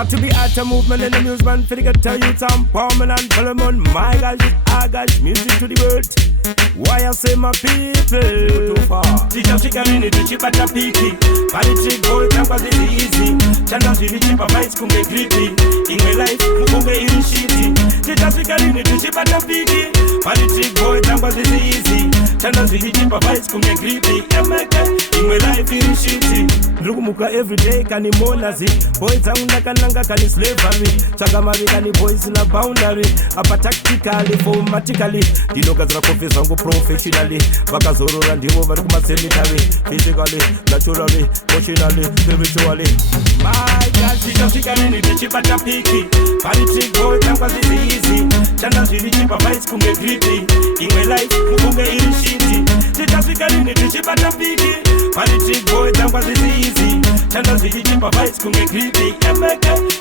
Got to be at a movement and amusement for the ghetto youth and permanent parliament. My gosh, music to the world. Why I say my people? Too far. Teacher chicken in the chip at a peaky. Politics boy, campus is easy. Channels with the chip of ice can get creepy. In my life, mukunge in shitty. Teacher chicken in the chip at a peaky. Politics boy, campus is easy. Channels with the chip of ice can get creepy. In my life in shitty. Rukumuka every day can you monazi. Boys are kananga kani slavery. Chagamari kani boys in a boundary. Apa tactically, formatically. Dinoka zra confess wangu professionally. Vakazorora ndivo vari kumacemetery. Physically, naturally, emotionally, spiritually. My God, tichasvika nini tichibata piki. Politics boy, campus is easy. Chanda zviri chipa fights kunge greedy. Imwe life, mukunge iri shitty. Tichasvika nini tichibata piki. Politics boy, campus is easy. Chanda zviri chipa fights kunge greedy.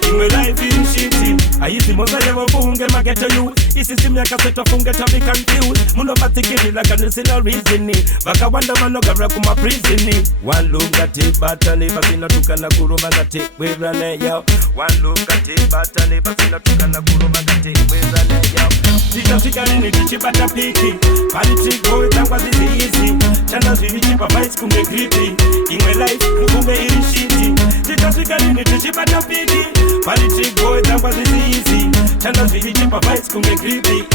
Imwe life iri shitty. Ayizi moza yevo funge mageto you. Isistem yakaseta funge tabi confused. Muno matikiri like a sila reasoning. Vakawanda manogara kuma prisoning. One look at it, but I never seen a tukana guru magati. We run it, yo. One look at it, but I never seen a tukana guru magati. We run it, yo. Teacher chicken in the chipata piki. Politics boy, that was easy. Channels with the chip of ice kunge greedy. In my life, mukunge iri shitty. Teacher chicken in the chipata piki. Politics boy, that was easy. Channels with the chip of ice kunge greedy.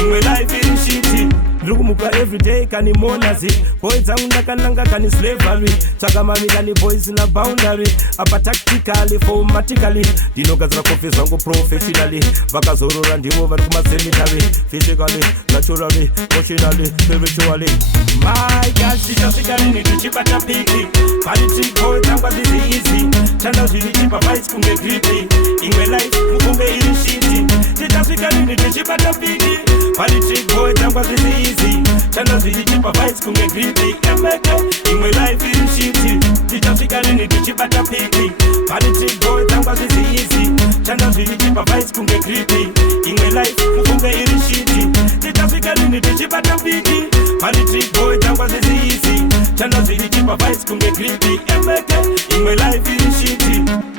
In my life, iri shitty. Rukumuka every day kani monazi. Boys aunda kananga kani slavery. Chagamari kani boys in a boundary. Apa tactically, formatically. Dinoka zra confess wangu professionally. Vakazorora ndivo vari kumacemetery. Physically, naturally, emotionally, spiritually. My God, tichasvika nini tichibata piki. Politics boy, campus is easy. Chanda zviri chipa fights kunge greedy. Imwe life, mukunge iri shitty. Tichasvika nini tichibata piki. Politics boy, campus is easy. Chanda zviri chipa fights kunge greedy. Imwe life iri shitty. Tichasvika nini tichibata piki. Politics boy, campus is easy. Chanda zviri chipa fights kunge greedy. Imwe life, mukunge iri shitty. Tichasvika nini tichibata piki. Politics boy, campus is easy. Chanda zviri chipa fights kunge greedy. Imwe life iri shitty.